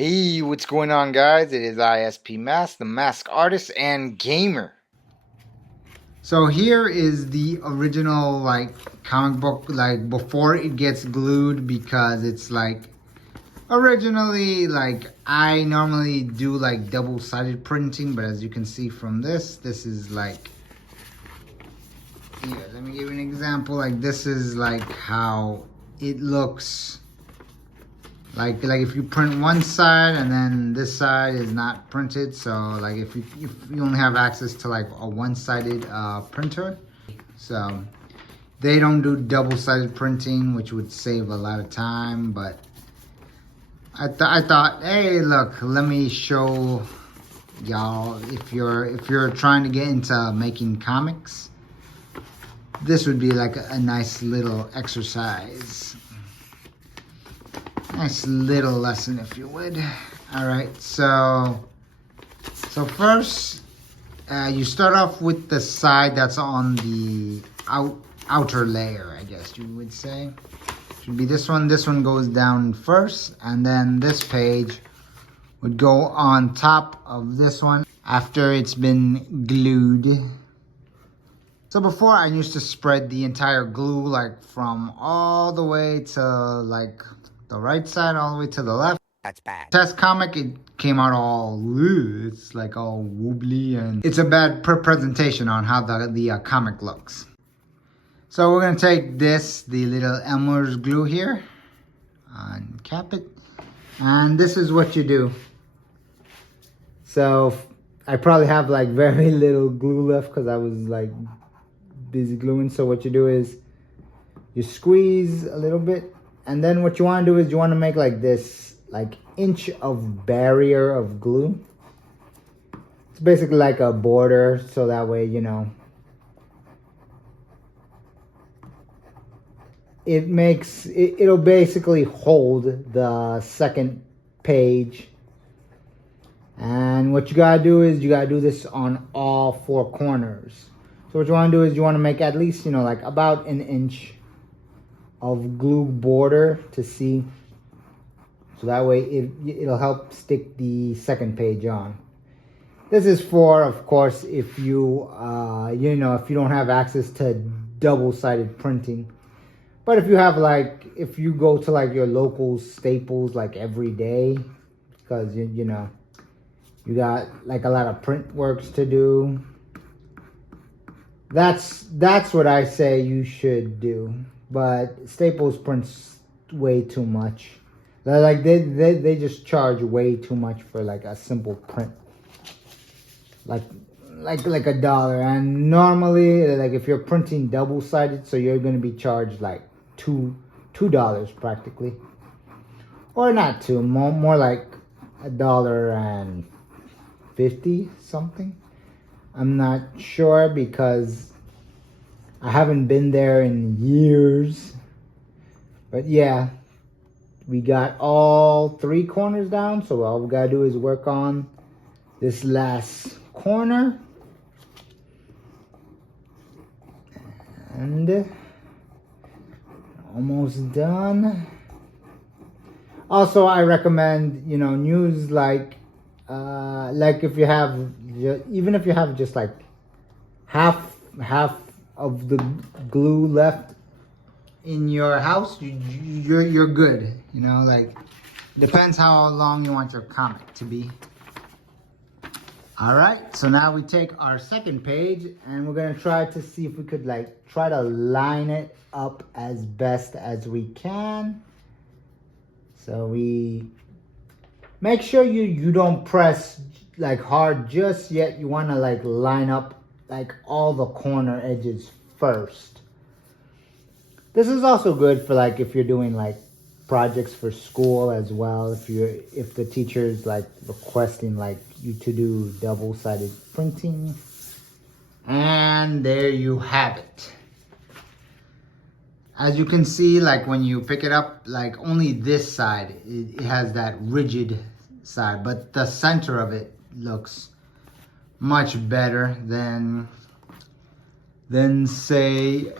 Hey, what's going on, guys? It is ISP Mask, the mask artist and gamer. So here is the original comic book before it gets glued, because it's originally I normally do double-sided printing, but as you can see from this is here, let me give you an example. This is how it looks. Like if you print one side and then this side is not printed, so if you only have access to a one-sided printer, so they don't do double-sided printing, which would save a lot of time. But I thought, hey, look, let me show y'all, if you're trying to get into making comics, this would be a nice little exercise. Nice little lesson, if you would. All right, so first, you start off with the side that's on the outer layer, I guess you would say. Should be this one. This one goes down first, and then this page would go on top of this one after it's been glued. So before, I used to spread the entire glue from all the way to the right side all the way to the left. That's bad. Test comic, it came out all, it's all wobbly, and it's a bad presentation on how the comic looks. So we're gonna take this, the little Elmer's glue here, uncap it, and this is what you do. So I probably have very little glue left because I was busy gluing. So what you do is you squeeze a little bit, and then what you want to do is you want to make this inch of barrier of glue. It's basically like a border, so that way it'll basically hold the second page. And what you gotta do is you gotta do this on all four corners. So what you want to do is you want to make at least about an inch of glue border to see, so that way it'll help stick the second page on. This is for, of course, if you if you don't have access to double-sided printing. But if you have if you go to your local Staples every day, because you got a lot of print works to do, that's what I say you should do. But Staples prints way too much. They just charge way too much for a simple print. Like $1. And normally if you're printing double-sided, so you're gonna be charged $2 practically. Or not two, more $1.50 something. I'm not sure because I haven't been there in years. But yeah, we got all three corners down, so all we gotta do is work on this last corner. And almost done. Also, I recommend use if you have, even if you have just half of the glue left in your house, you're good. Depends how long you want your comic to be. All right, so now we take our second page and we're gonna try to see if we could try to line it up as best as we can. So we make sure you don't press hard just yet. You want to line up all the corner edges first. This is also good for if you're doing projects for school as well. If the teacher's requesting you to do double-sided printing. And there you have it. As you can see, when you pick it up, only this side, it has that rigid side, but the center of it looks much better than say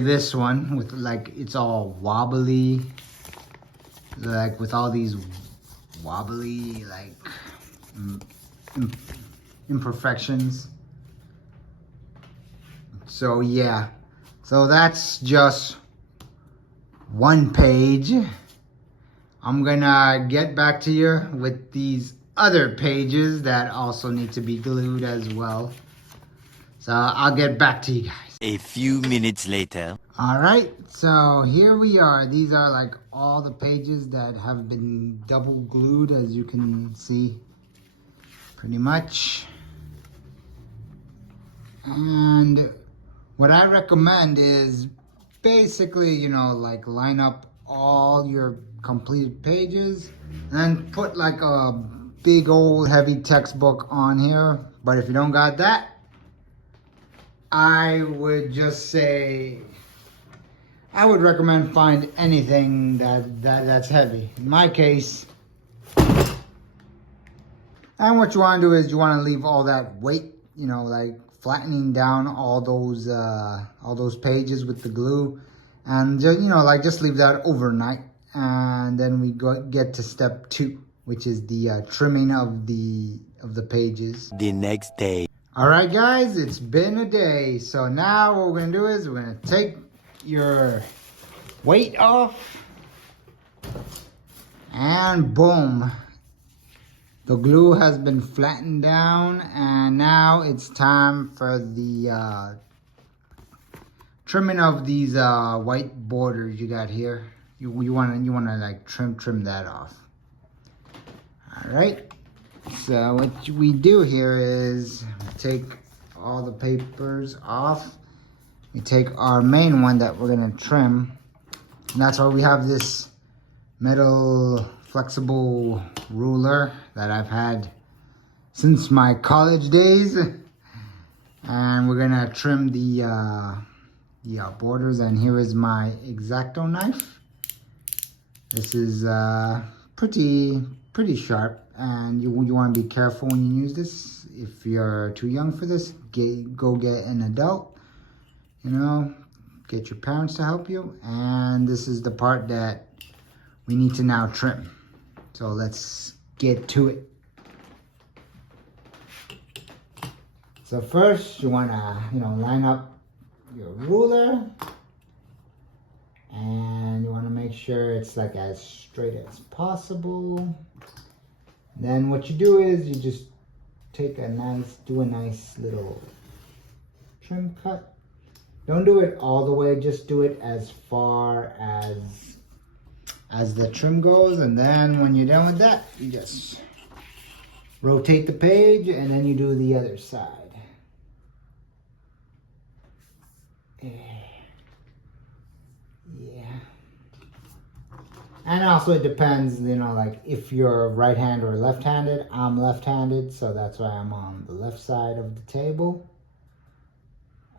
this one with it's all wobbly. like with all these wobbly like imperfections. So yeah, so that's just one page. I'm gonna get back to you with these other pages that also need to be glued as well. So I'll get back to you guys. A few minutes later. All right, so here we are. These are like all the pages that have been double glued, as you can see, pretty much. And what I recommend is basically, you know, like line up all your completed pages and put like a big old heavy textbook on here. But if you don't got that, I would just say, I would recommend find anything that's heavy. In my case, and what you want to do is you want to leave all that weight, you know, like flattening down all those pages with the glue, and just, you know, like just leave that overnight, and then we get to step 2, which is the trimming of the pages. The next day. All right, guys, it's been a day. So now what we're gonna do is we're gonna take your weight off, and boom, the glue has been flattened down, and now it's time for the trimming of these white borders you got here. You wanna like trim that off. All right. So what we do here is take all the papers off. We take our main one that we're gonna trim, and that's why we have this metal flexible ruler that I've had since my college days, and we're gonna trim the borders. And here is my X-Acto knife. This is pretty sharp, and you want to be careful when you use this. If you're too young for this, go get an adult, you know, get your parents to help you. And this is the part that we need to now trim. So let's get to it. So first you want to, you know, line up your ruler, and you want to make sure it's like as straight as possible. Then what you do is you just take do a nice little trim cut. Don't do it all the way, just do it as far as the trim goes. And then when you're done with that, you just rotate the page, and then you do the other side. Yeah. And also it depends, you know, like if you're right-handed or left-handed. I'm left-handed, so that's why I'm on the left side of the table.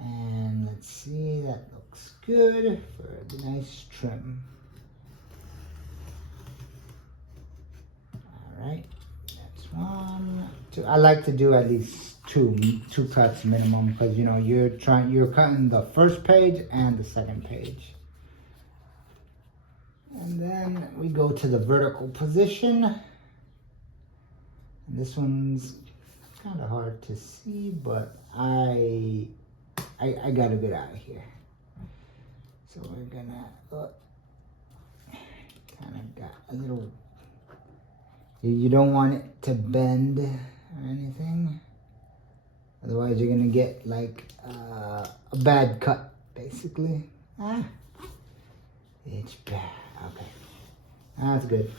And let's see, that looks good for the nice trim. All right, that's 1, 2. I like to do at least two cuts minimum, because you know you're cutting the first page and the second page. And then we go to the vertical position. And this one's kind of hard to see, but I got a good eye here. So we're gonna kind of got a little. You don't want it to bend or anything, otherwise you're gonna get like a bad cut, basically. It's bad. Okay, that's good.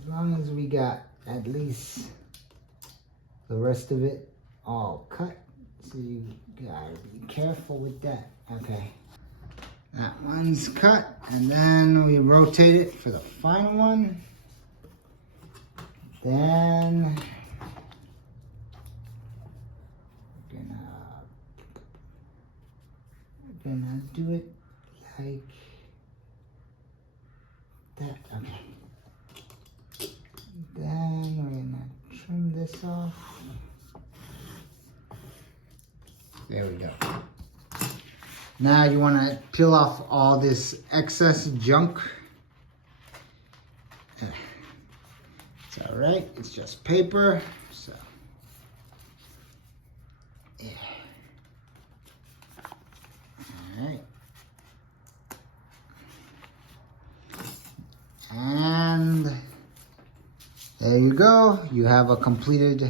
As long as we got at least the rest of it all cut, so you gotta be careful with that. Okay, that one's cut, and then we rotate it for the final one. Then we're gonna do it like that. Okay. Then we're gonna trim this off. There we go. Now you want to peel off all this excess junk. It's all right. It's just paper. So, yeah. All right. And there you go. You have a completed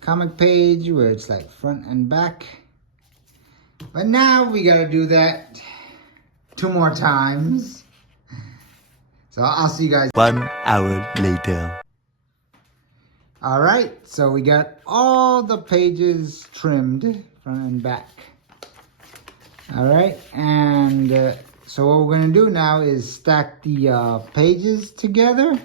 comic page where it's like front and back. But now we gotta do that 2 more times. So I'll see you guys. 1 hour later. All right, so we got all the pages trimmed front and back. All right, and so what we're gonna do now is stack the pages together.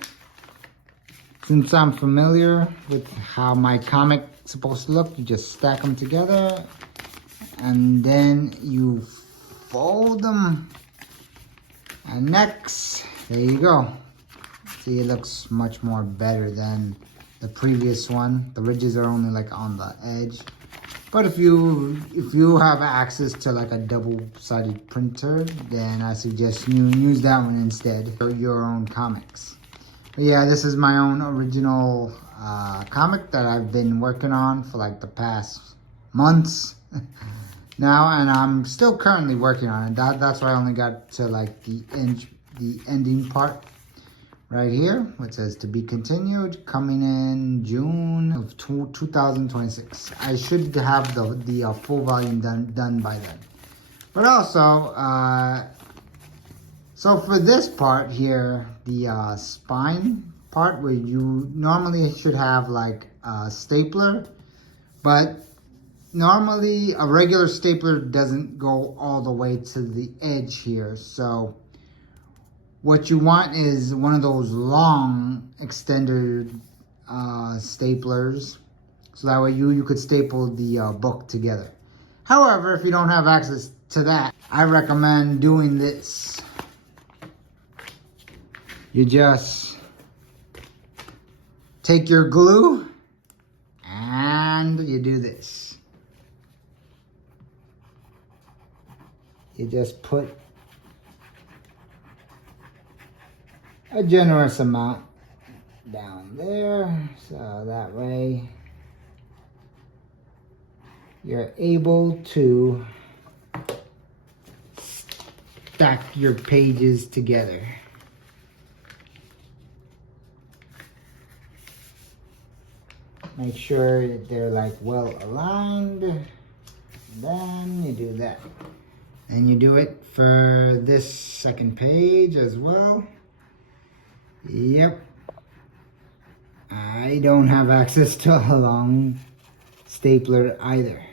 Since I'm familiar with how my comic's supposed to look, you just stack them together and then you fold them. And next, there you go. See, it looks much more better than the previous one. The ridges are only like on the edge. But if you have access to like a double-sided printer, then I suggest you use that one instead for your own comics. But yeah, this is my own original comic that I've been working on for like the past months now, and I'm still currently working on it. That's why I only got to like the ending part right here, which says to be continued, coming in June of 2026. I should have the full volume done by then. But also, so for this part here, the spine part where you normally should have like a stapler, but normally a regular stapler doesn't go all the way to the edge here. So what you want is one of those long extended staplers, so that way you could staple the book together. However, if you don't have access to that, I recommend doing this. You just take your glue and you do this. You just put a generous amount down there, so that way you're able to stack your pages together. Make sure that they're like well aligned. Then you do that. And you do it for this second page as well. Yep. I don't have access to a long stapler either.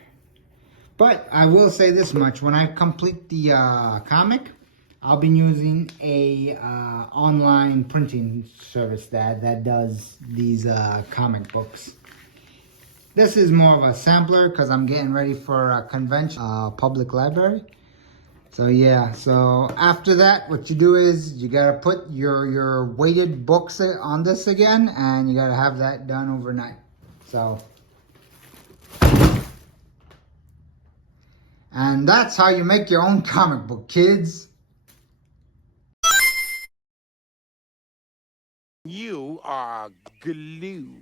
But I will say this much. When I complete the comic, I'll be using a online printing service that does these comic books. This is more of a sampler because I'm getting ready for a convention, public library. So yeah, so after that, what you do is you gotta put your weighted books on this again, and you gotta have that done overnight. So, and that's how you make your own comic book, kids. You are glue.